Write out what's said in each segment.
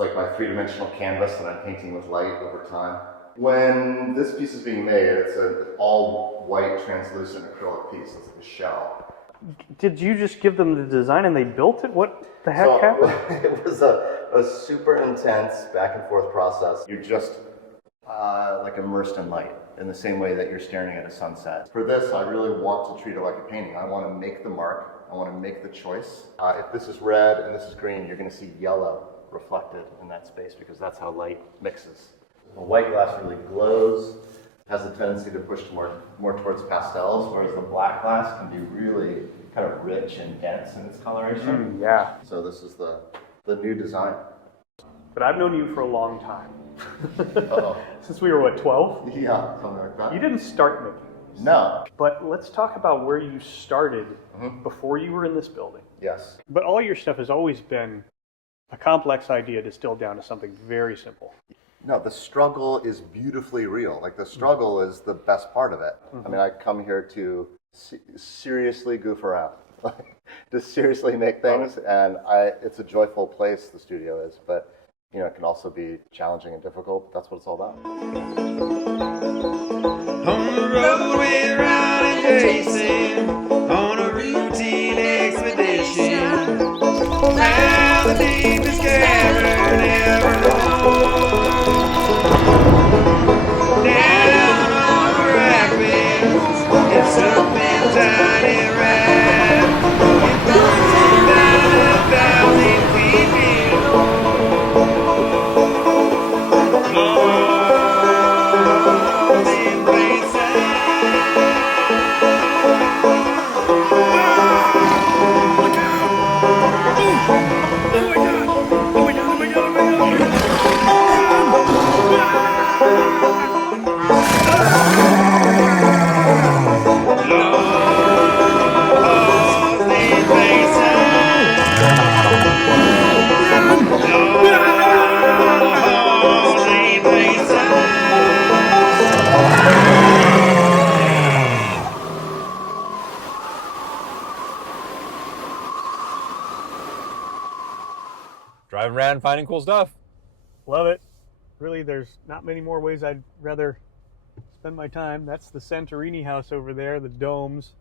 like my three-dimensional canvas that I'm painting with light over time. When this piece is being made, it's an all white translucent acrylic piece. It's like a shell. Did you just give them the design and they built it? What the heck happened? It was a super intense back and forth process. You're just like immersed in light in the same way that you're staring at a sunset. For this, I really want to treat it like a painting. I want to make the mark. I want to make the choice. If this is red and this is green, you're going to see yellow reflected in that space because that's how light mixes. The white glass really glows, has a tendency to push more towards pastels, whereas the black glass can be really kind of rich and dense in its coloration. Yeah. So this is the new design. But I've known you for a long time. Uh-oh. Since we were, what, 12? Yeah, something like that. You didn't start making these. No. But let's talk about where you started before you were in this building. Yes. But all your stuff has always been a complex idea distilled down to something very simple. No, the struggle is beautifully real. Like, the struggle is the best part of it. I mean, I come here to seriously goof around, to seriously make things, and it's a joyful place, the studio is, but you know, it can also be challenging and difficult. That's what it's all about. On the road with Ron and Jason, on a routine expedition, round the deepest cavern ever known. Down on the rapids, it's up in tiny raft. It goes down 1,000 feet below. Driving around finding cool stuff. Love it. Really, there's not many more ways I'd rather spend my time. That's the Santorini house over there, the domes.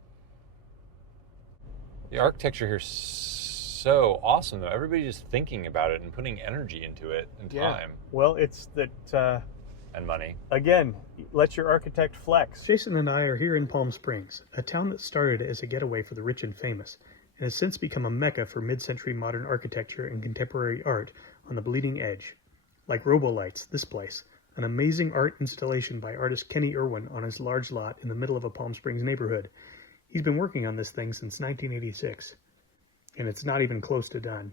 The architecture here is so awesome, though. Everybody's just thinking about it and putting energy into it and time. Well, it's that, and money. again, let your architect flex. Jason and I are here in Palm Springs, a town that started as a getaway for the rich and famous, and has since become a mecca for mid-century modern architecture and contemporary art on the bleeding edge. Like Robolights, this place, an amazing art installation by artist Kenny Irwin on his large lot in the middle of a Palm Springs neighborhood. He's been working on this thing since 1986, and it's not even close to done.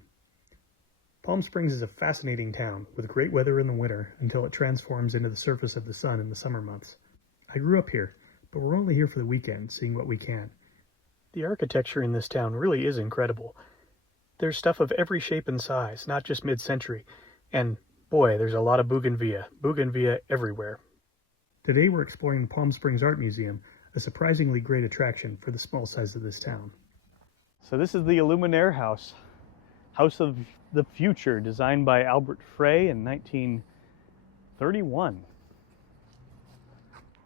Palm Springs is a fascinating town, with great weather in the winter until it transforms into the surface of the sun in the summer months. I grew up here, but we're only here for the weekend, seeing what we can. The architecture in this town really is incredible. There's stuff of every shape and size, not just mid-century, and boy, there's a lot of bougainvillea everywhere. Today we're exploring the Palm Springs Art Museum, a surprisingly great attraction for the small size of this town. So this is the Illuminaire House, House of the Future, designed by Albert Frey in 1931.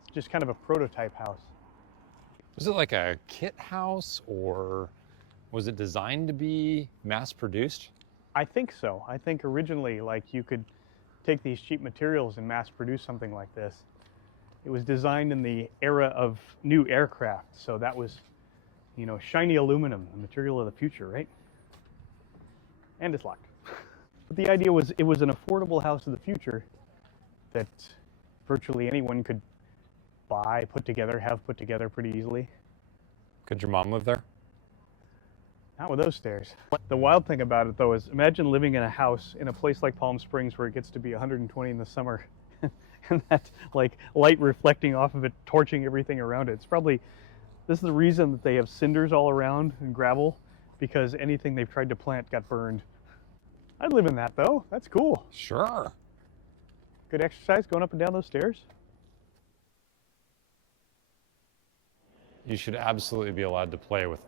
It's just kind of a prototype house. Was it like a kit house, or was it designed to be mass-produced? I think so. I think originally, like, you could take these cheap materials and mass produce something like this. It was designed in the era of new aircraft, so that was, you know, shiny aluminum, the material of the future, right? And it's locked. But the idea was it was an affordable house of the future that virtually anyone could buy, have put together pretty easily. Could your mom live there? Not with those stairs. The wild thing about it, though, is imagine living in a house in a place like Palm Springs where it gets to be 120 in the summer and that, like, light reflecting off of it, torching everything around it. It's probably, this is the reason that they have cinders all around and gravel, because anything they've tried to plant got burned. I'd live in that, though. That's cool. Sure. Good exercise going up and down those stairs. You should absolutely be allowed to play with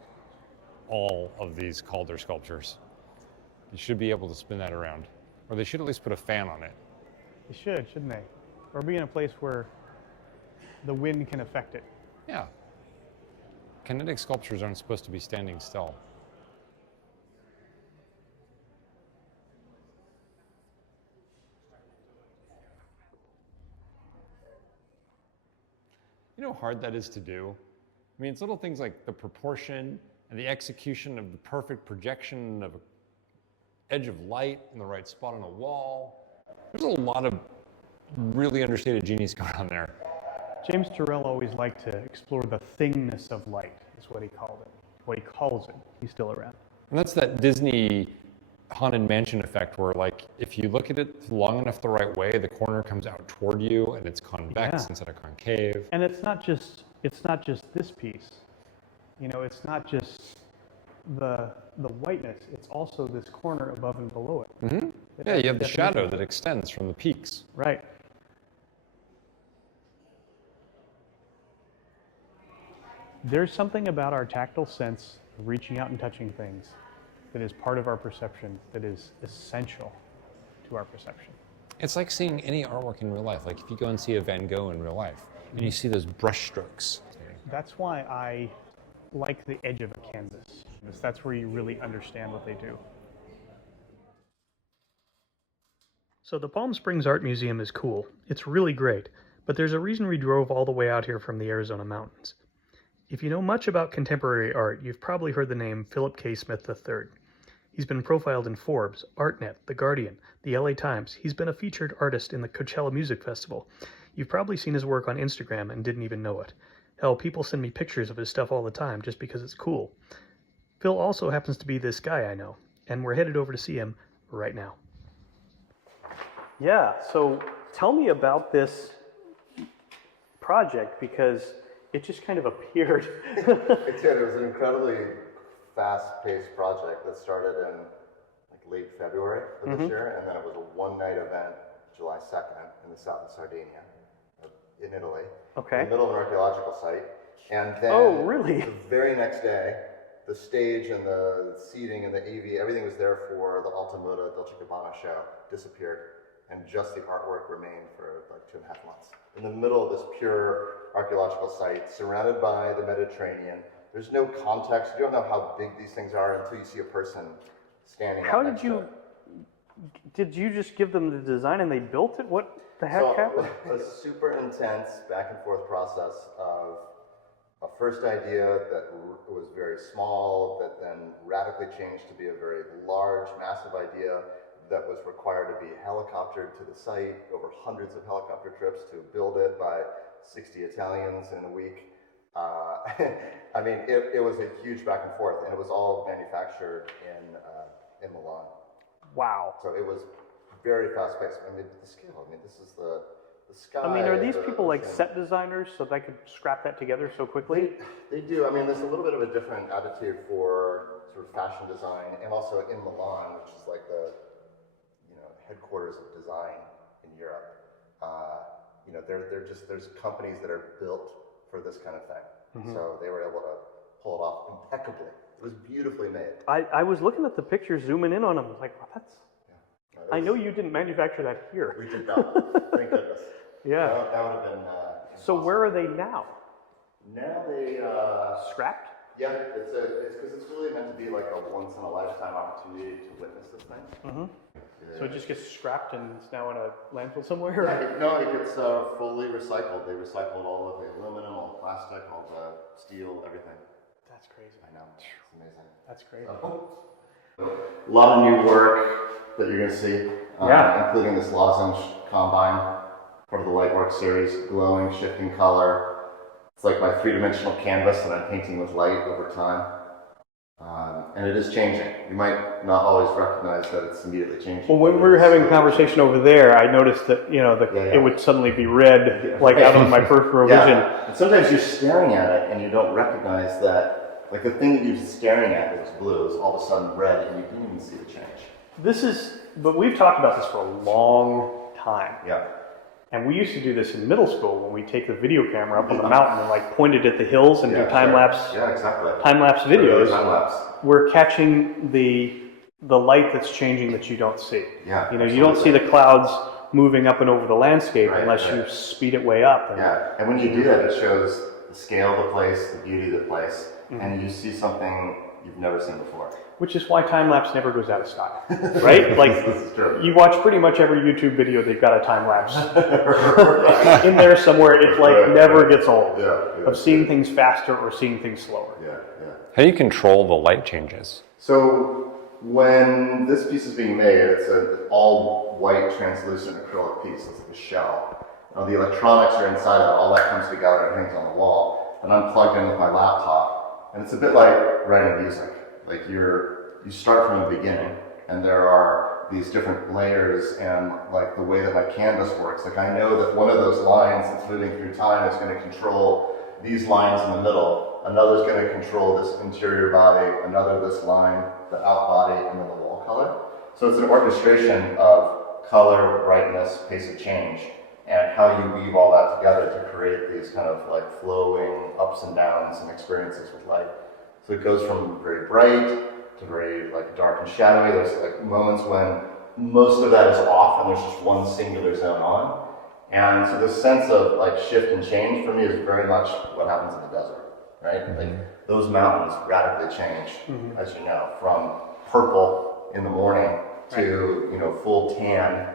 all of these Calder sculptures. You should be able to spin that around. Or they should at least put a fan on it. They should, shouldn't they? Or be in a place where the wind can affect it. Yeah. Kinetic sculptures aren't supposed to be standing still. You know how hard that is to do? I mean, it's little things like the proportion and the execution of the perfect projection of an edge of light in the right spot on a wall. There's a lot of really understated genius going on there. James Turrell always liked to explore the thingness of light, is what he called it. What he calls it. He's still around. And that's that Disney Haunted Mansion effect where, like, if you look at it long enough the right way, the corner comes out toward you and it's convex instead of concave. And it's not just this piece. You know, it's not just the whiteness, it's also this corner above and below it. Mm-hmm. Yeah, you have the shadow that extends from the peaks. Right. There's something about our tactile sense of reaching out and touching things that is part of our perception that is essential to our perception. It's like seeing any artwork in real life. Like if you go and see a Van Gogh in real life and you see those brush strokes. That's why I like the edge of a canvas. That's where you really understand what they do. So the Palm Springs Art Museum is cool. It's really great, but there's a reason we drove all the way out here from the Arizona mountains. If you know much about contemporary art, you've probably heard the name Phillip K Smith III. He's been profiled in Forbes, ArtNet, The Guardian, the LA Times. He's been a featured artist in the Coachella Music Festival. You've probably seen his work on Instagram and didn't even know it. Hell, people send me pictures of his stuff all the time just because it's cool. Phil also happens to be this guy I know, and we're headed over to see him right now. Yeah, so tell me about this project, because it just kind of appeared. It did. It was an incredibly fast-paced project that started in like late February of this year, and then it was a one-night event, July 2nd, in the south of Sardinia, in Italy, Okay. in the middle of an archaeological site. And then Oh, really? the very next day, the stage and the seating and the AV, everything was there for the Alta Moda Dolce & Gabbana show, disappeared. And just the artwork remained for like 2.5 months. In the middle of this pure archaeological site, surrounded by the Mediterranean. There's no context. You don't know how big these things are until you see a person standing How out did next you, to it. did you just give them the design and they built it? What the heck happened? A super intense back and forth process of a first idea that was very small, that then radically changed to be a very large, massive idea that was required to be helicoptered to the site, over hundreds of helicopter trips to build it by 60 Italians in a week. I mean, it was a huge back and forth, and it was all manufactured in Milan. Wow. So it was very fast paced. I mean, the scale, I mean, this is the sky. I mean, are these the people like ocean. set designers so they could scrap that together so quickly? They do. I mean, there's a little bit of a different attitude for sort of fashion design, and also in Milan, which is like the headquarters of design in Europe. You know, there's companies that are built for this kind of thing. So they were able to pull it off impeccably. It was beautifully made. I was looking at the pictures, zooming in on them. I was like, wow, that's. No, I know you didn't manufacture that here. We did not. Thank goodness. Yeah. That would have been. So where are they now? Now they. Scrapped? Yeah, it's because it's really meant to be like a once in a lifetime opportunity to witness this thing. So it just gets scrapped and it's now in a landfill somewhere? No, it gets fully recycled. They recycled all of the aluminum, all the plastic, all the steel, everything. That's crazy. I know. It's amazing. That's crazy. A lot of new work that you're going to see, including this lozenge combine, part of the Lightwork series, glowing, shifting color. It's like my three-dimensional canvas that I'm painting with light over time. And it is changing. You might not always recognize that it's immediately changing. Well, when we were having a conversation over there, I noticed that, it would suddenly be red, like out of my peripheral vision. And sometimes you're staring at it and you don't recognize that, like the thing that you're staring at that was blue is all of a sudden red and you didn't even see the change. But we've talked about this for a long time. Yeah. And we used to do this in middle school when we take the video camera up on the mountain and like point it at the hills and do time-lapse Yeah, exactly. time-lapse videos. Time-lapse. We're catching the the light that's changing that you don't see. Yeah, You know, you don't see the clouds moving up and over the landscape unless you right. speed it way up. And when you do that, it shows the scale of the place, the beauty of the place, and you see something you've never seen before. Which is why time-lapse never goes out of style, right? Like, This is true. you watch pretty much every YouTube video, they've got a time-lapse in there somewhere. It like never gets old of seeing things faster or seeing things slower. How do you control the light changes? So when this piece is being made, it's an all white translucent acrylic piece. It's like a shell. Now the electronics are inside of it. All that comes together and hangs on the wall. And I'm plugged in with my laptop. And it's a bit like writing music. Like you start from the beginning, and there are these different layers, and like the way that my canvas works. Like I know that one of those lines that's moving through time is going to control these lines in the middle. Another's going to control this interior body. Another this line, the out body, and then the wall color. So it's an orchestration of color, brightness, pace of change, and how you weave all that together to create these kind of like flowing ups and downs and experiences with light. So it goes from very bright to very like dark and shadowy. There's like moments when most of that is off and there's just one singular zone on. And so the sense of like shift and change for me is very much what happens in the desert, right? Like those mountains radically change, as you know, from purple in the morning to, you know, full tan,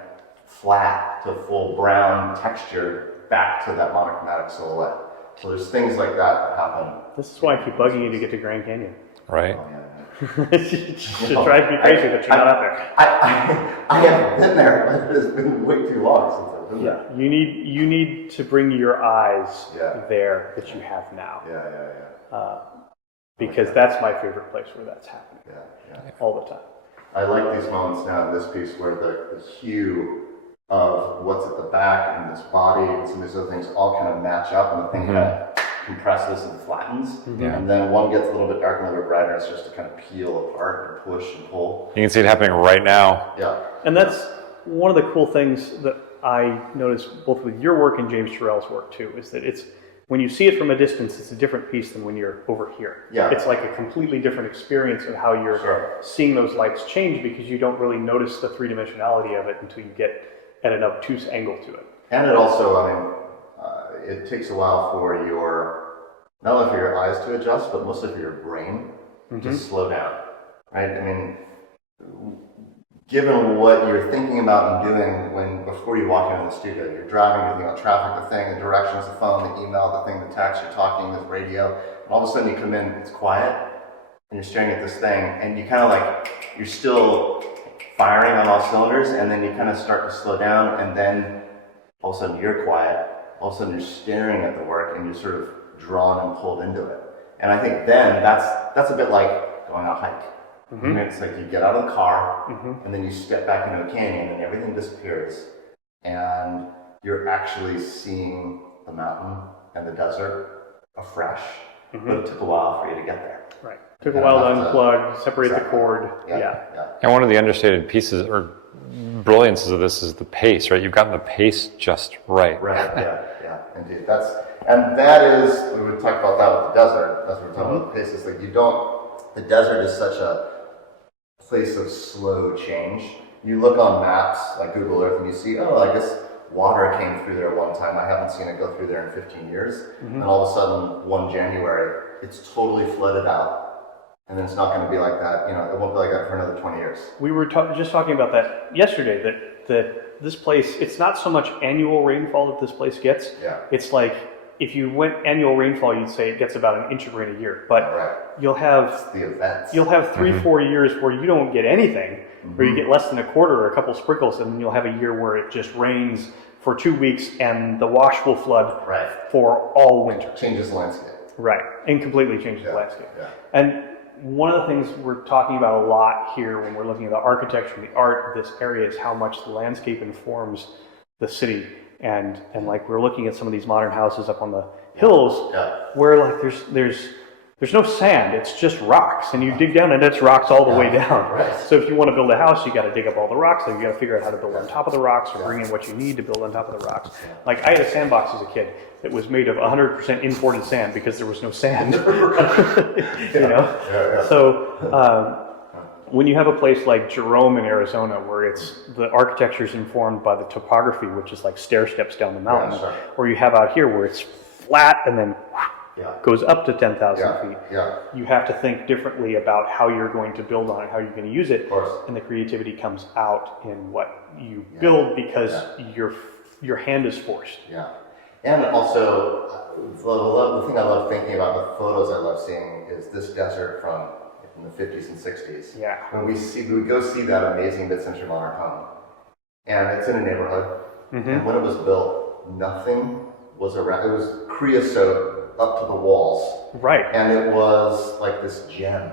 flat to full brown texture back to that monochromatic silhouette. So there's things like that happen. This is why I keep bugging you to get to Grand Canyon. Right? Oh, yeah. It drives me crazy that you're not out there. I haven't been there, but it's been way too long since I've been there. You need to bring your eyes Yeah. there that you have now. Yeah. Because that's my favorite place where that's happening Yeah. all the time. I like these moments now in this piece where the hue of what's at the back and this body and some of these other things all kind of match up, and the thing kind of compresses and flattens. And then one gets a little bit darker and a little bit brighter. It's just to kind of peel apart and push and pull. You can see it happening right now. Yeah. And that's one of the cool things that I noticed both with your work and James Turrell's work too, is that it's, when you see it from a distance, it's a different piece than when you're over here. Yeah. It's like a completely different experience of how you're seeing those lights change, because you don't really notice the three-dimensionality of it until you get at an obtuse angle to it. And it also, I mean, it takes a while for not only for your eyes to adjust, but mostly for your brain to slow down, right? I mean, given what you're thinking about and doing before you walk into the studio, you're driving, you're thinking about traffic, the thing, the directions, the phone, the email, the thing, the text, you're talking, the radio, and all of a sudden you come in, it's quiet, and you're staring at this thing, and you kind of like, you're still firing on all cylinders, and then you kind of start to slow down, and then all of a sudden you're quiet, all of a sudden you're staring at the work, and you're sort of drawn and pulled into it. And I think then that's a bit like going on a hike. And it's like you get out of the car, and then you step back into a canyon, and everything disappears, and you're actually seeing the mountain and the desert afresh. But it took a while for you to get there. Right. Took a while to unplug, separate the cord. Yeah. And one of the understated pieces or brilliances of this is the pace, right? You've gotten the pace just right. Yeah, indeed. That is, we would talk about that with the desert, as we were talking about the pace. It's like the desert is such a place of slow change. You look on maps like Google Earth and you see, I guess water came through there one time. I haven't seen it go through there in 15 years. And all of a sudden, one January, it's totally flooded out. And then it's not going to be like that, it won't be like that for another 20 years. We were just talking about that yesterday, that this place, it's not so much annual rainfall that this place gets. Yeah. It's like, if you went annual rainfall, you'd say it gets about an inch of rain a year. But you'll have the events. You'll have 3-4 years where you don't get anything, or you get less than a quarter or a couple sprinkles, and then you'll have a year where it just rains for 2 weeks and the wash will flood for all winter. Changes the landscape. Right, and completely changes the landscape. Yeah. And one of the things we're talking about a lot here when we're looking at the architecture and the art of this area is how much the landscape informs the city. And like we're looking at some of these modern houses up on the hills where like there's no sand, it's just rocks, and you dig down and it's rocks all the way down. Right. So if you want to build a house, you got to dig up all the rocks, and you got to figure out how to build on top of the rocks, or bring in what you need to build on top of the rocks. Like I had a sandbox as a kid that was made of 100% imported sand because there was no sand. So when you have a place like Jerome in Arizona, where it's the architecture is informed by the topography, which is like stair steps down the mountain, Yeah, sure. or you have out here where it's flat and then goes up to 10,000 feet. Yeah. You have to think differently about how you're going to build on it, how you're going to use it, Of course. and the creativity comes out in what you build because your hand is forced. Yeah. And also, the thing I love thinking about, the photos I love seeing, is this desert from in the 50s and 60s. Yeah. When we go see that amazing mid-century modern home, and it's in a neighborhood, and when it was built, nothing was around. It was creosote up to the walls. Right. And it was like this gem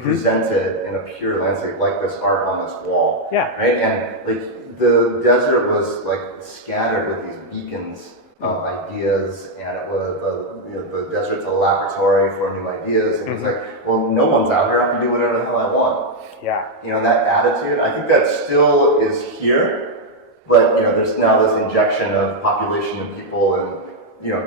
presented in a pure landscape, like this art on this wall. Yeah. Right? And like the desert was like scattered with these beacons of ideas, and it was the desert's a laboratory for new ideas. And it's like, well, no one's out here. I can do whatever the hell I want. Yeah. That attitude. I think that still is here, but there's now this injection of population and people and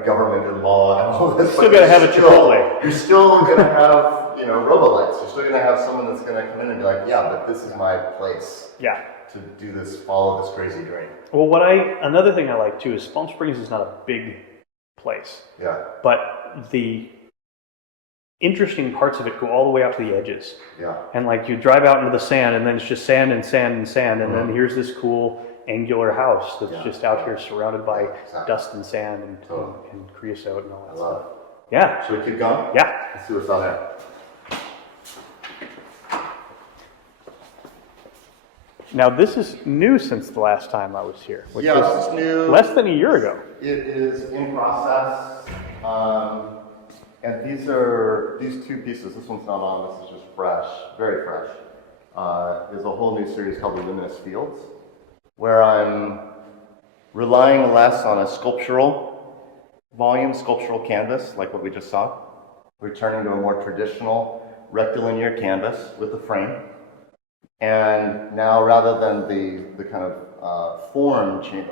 government and law and all this. Still gotta have a Chipotle. You're still gonna have robolights. You're still gonna have someone that's gonna come in and be like, yeah, but this is my place. Yeah. To do this, follow this crazy dream. Well, another thing I like too is Palm Springs is not a big place. Yeah. But the interesting parts of it go all the way out to the edges. Yeah. And like you drive out into the sand, and then it's just sand and sand and sand, and then here's this cool angular house that's just out here surrounded by dust and sand and creosote and all that stuff. Yeah. Should we keep going? Yeah. Let's see what's on there. Now this is new since the last time I was here, which This was is new. less than a year ago. It is in process, and these two pieces. This one's not on. This is just fresh, very fresh. Is a whole new series called the Luminous Fields, where I'm relying less on a sculptural canvas like what we just saw. We're turning to a more traditional rectilinear canvas with a frame. And now, rather than the kind of form change,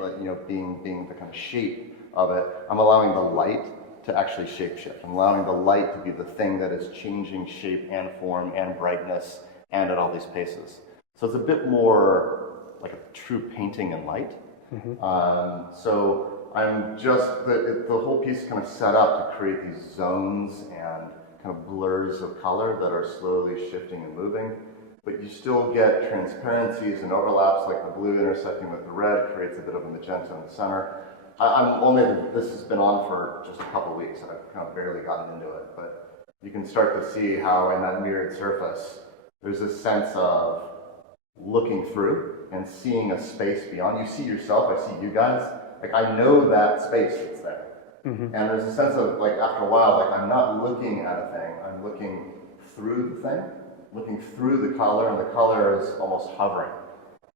being the kind of shape of it, I'm allowing the light to actually shape shift. I'm allowing the light to be the thing that is changing shape and form and brightness and at all these paces. So it's a bit more like a true painting in light. So I'm just the whole piece is kind of set up to create these zones and kind of blurs of color that are slowly shifting and moving. But you still get transparencies and overlaps, like the blue intersecting with the red creates a bit of a magenta in the center. This has been on for just a couple of weeks, and I've kind of barely gotten into it, but you can start to see how in that mirrored surface, there's this sense of looking through and seeing a space beyond. You see yourself, I see you guys, like I know that space that's there. And there's a sense of, like, after a while, like I'm not looking at a thing, I'm looking through the thing. Looking through the color, and the color is almost hovering.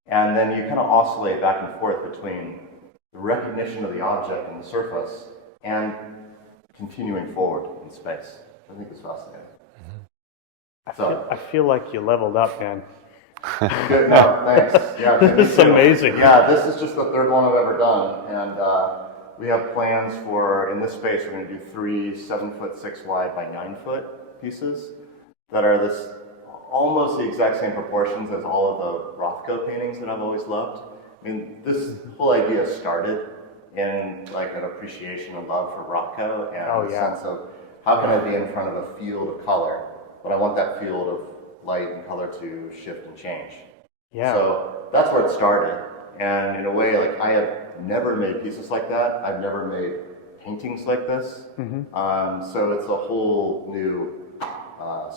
And then you kind of oscillate back and forth between the recognition of the object and the surface and continuing forward in space. I think it's fascinating. I feel like you leveled up, man. Good, no, thanks. Yeah, This is amazing. Yeah, this is just the third one I've ever done. And we have plans for, in this space, we're going to do 3 7'6" wide by 9-foot pieces that are this almost the exact same proportions as all of the Rothko paintings that I've always loved. I mean, this whole idea started in like an appreciation and love for Rothko and the sense of how can I be in front of a field of color, but I want that field of light and color to shift and change. Yeah. So that's where it started. And in a way, like I have never made pieces like that. I've never made paintings like this. So it's a whole new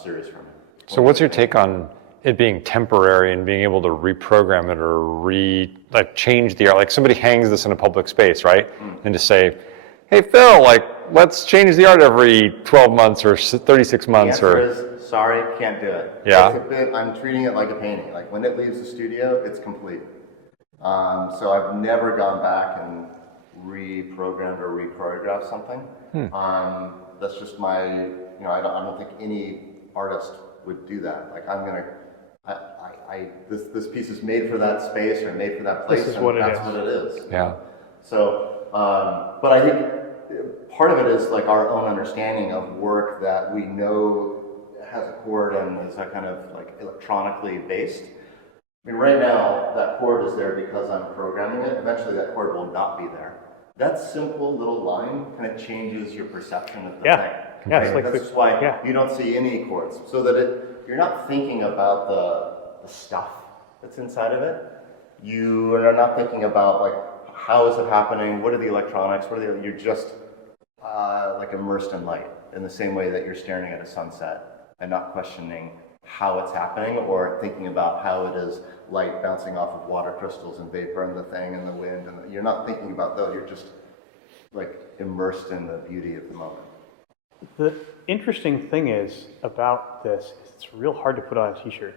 series for me. So what's your take on it being temporary and being able to reprogram it or change the art? Like somebody hangs this in a public space, right? And just say, hey, Phil, let's change the art every 12 months or 36 months. The answer is, sorry, can't do it. Yeah. I'm treating it like a painting. Like when it leaves the studio, it's complete. So I've never gone back and reprogrammed or rechoreographed something. That's just my, I don't think any artist would do that. Like this piece is made for that space or made for that place, This is and what that's it is. what it is. Yeah. So, but I think part of it is like our own understanding of work that we know has a cord and is kind of like electronically based. I mean, right now, that cord is there because I'm programming it. Eventually, that cord will not be there. That simple little line kind of changes your perception of the thing. Yeah, it's like that's why you don't see any cords. So that you're not thinking about the stuff that's inside of it. You are not thinking about like, how is it happening? What are the electronics? You're just like immersed in light in the same way that you're staring at a sunset and not questioning how it's happening or thinking about how it is light bouncing off of water crystals and vapor and the thing and the wind. And you're not thinking about those. You're just like immersed in the beauty of the moment. The interesting thing is about this, it's real hard to put on a t-shirt.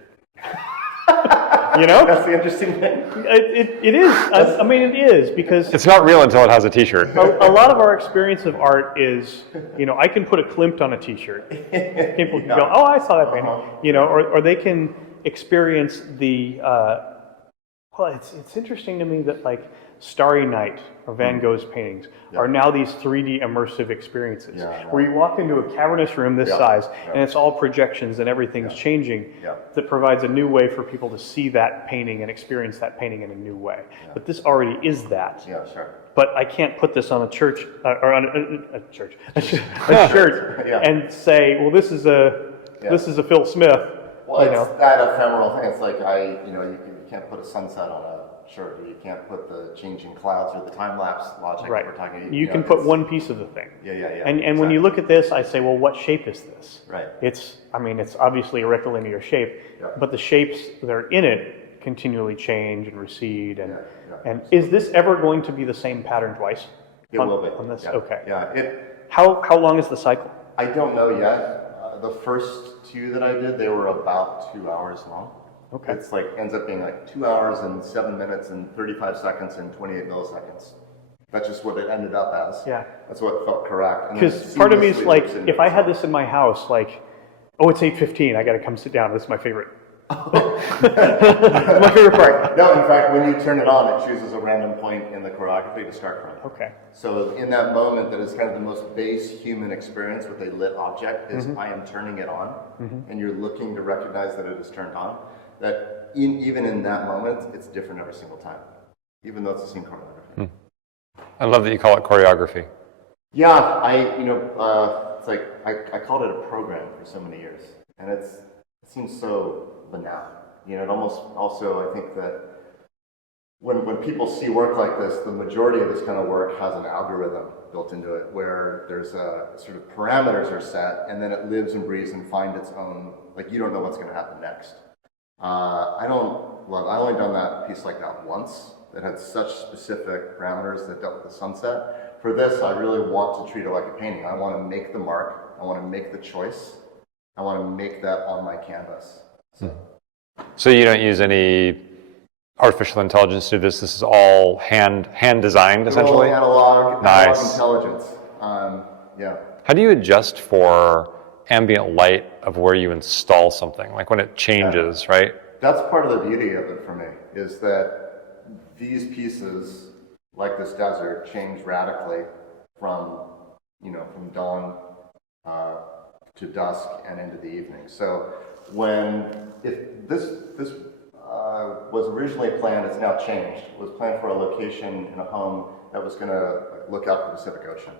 You know? That's the interesting thing. It is. I mean, it is, because It's not real until it has a t-shirt. a lot of our experience of art is, I can put a Klimt on a t-shirt. People can go, oh, I saw that painting. Or they can experience the, well, it's interesting to me that like Starry Night or Van Gogh's paintings are now these 3D immersive experiences where you walk into a cavernous room this size and it's all projections and everything's changing that provides a new way for people to see that painting and experience that painting in a new way. But this already is that. Yeah, sure. But I can't put this on a church or on a shirt and say, well, this is a Phil Smith. Well, it's that ephemeral thing. It's like you can't put a sunset on a shirt. You can't put the changing clouds or the time-lapse logic that we're talking about. You can put one piece of the thing. Yeah. And exactly. When you look at this, I say, well, what shape is this? Right. It's obviously a rectilinear shape, but the shapes that are in it continually change and recede. And is this ever going to be the same pattern twice? It will be. On this? Yeah. Okay. Yeah. How long is the cycle? I don't know yet. The first two that I did, they were about 2 hours long. Okay. It's like ends up being like 2 hours and 7 minutes and 35 seconds and 28 milliseconds. That's just what it ended up as. Yeah. That's what felt correct. Because part of me is like, if I had this in my house, like, oh, it's 8:15, I got to come sit down. This is my favorite. My favorite part. No, in fact, when you turn it on, it chooses a random point in the choreography to start from. Okay. So in that moment, that is kind of the most base human experience with a lit object is I am turning it on, and you're looking to recognize that it is turned on. That even in that moment, it's different every single time, even though it's the same choreography. I love that you call it choreography. Yeah, it's like I called it a program for so many years, and it seems so banal. It almost also, I think that when people see work like this, the majority of this kind of work has an algorithm built into it, where there's a sort of parameters are set, and then it lives and breathes and finds its own. Like you don't know what's going to happen next. I only done that piece like that once. That had such specific parameters that dealt with the sunset. For this, I really want to treat it like a painting. I want to make the mark. I want to make the choice. I want to make that on my canvas. So you don't use any artificial intelligence to do this? This is all hand designed, essentially? Analog Nice. intelligence. Yeah. How do you adjust for ambient light of where you install something, like when it changes, right? That's part of the beauty of it for me, is that these pieces, like this desert, change radically from dawn to dusk and into the evening. So if this was originally planned, it's now changed. It was planned for a location in a home that was going to look out the Pacific Ocean.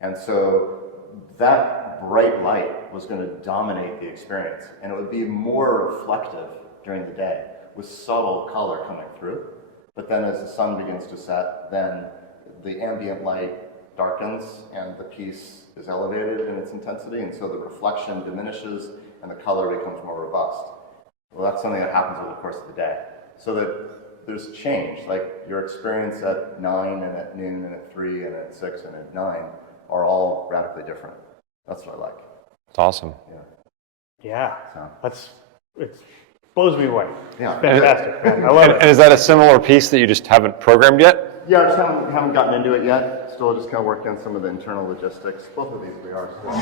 And so that bright light was going to dominate the experience, and it would be more reflective during the day with subtle color coming through. But then as the sun begins to set, then the ambient light darkens and the piece is elevated in its intensity, and so the reflection diminishes and the color becomes more robust. Well, that's something that happens over the course of the day. So that there's change, like your experience at 9 and at noon and at 3 and at 6 and at 9 are all radically different. That's what I like. It's awesome. Yeah. It blows me away. Yeah. It's fantastic, man. I love it. And is that a similar piece that you just haven't programmed yet? Yeah, I just haven't gotten into it yet. Still just kind of working on some of the internal logistics. Both of these we are still.